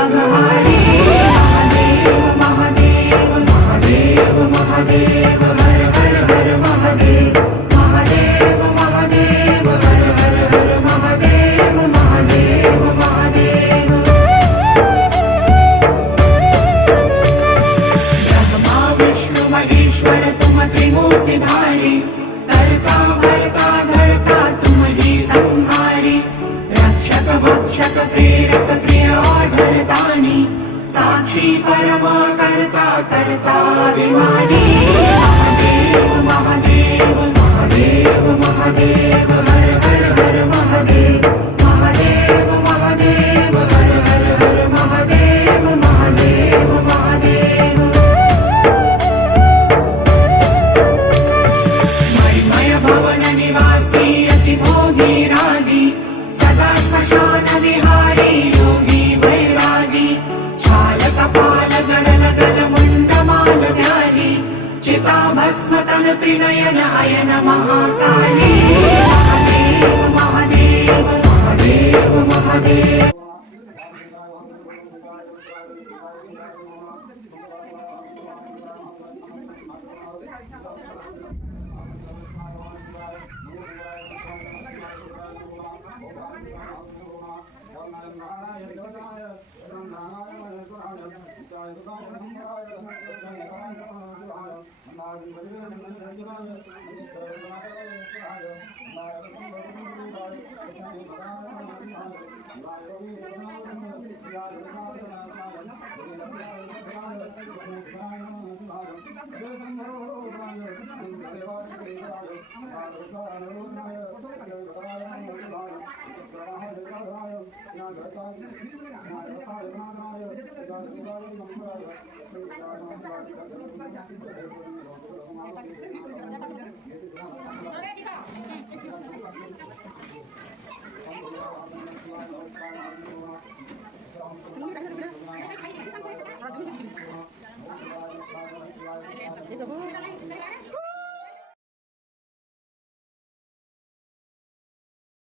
अघहारी महादेव महादेव महादेव महादेव हर हर हर महादेव महादेव महादेव हर हर हर महादेव महादेव महादेव ब्रह्मा विष्णु महेश्वर तुम त्रिमूर्तिधारी करता भरता धरता तुम ही संहारी रक्षक भक्षक प्रेरक प्रिय आढरतानी साक्षी परमा करता करता अभिमानी महादेव महादेव महादेव महादेव हर हर हर महादेव महादेव महादेव हर हर हर महादेव महादेव महादेव मणिमय भवन निवासी अति भोगी रागी सदा श्मशान विहारी योगी वैरागी छाल कपाल गरल गल मुंड माल व्याली चिता भस्म तन त्रिनयन अयन महाकाली महादेव महादेव महादेव महादेव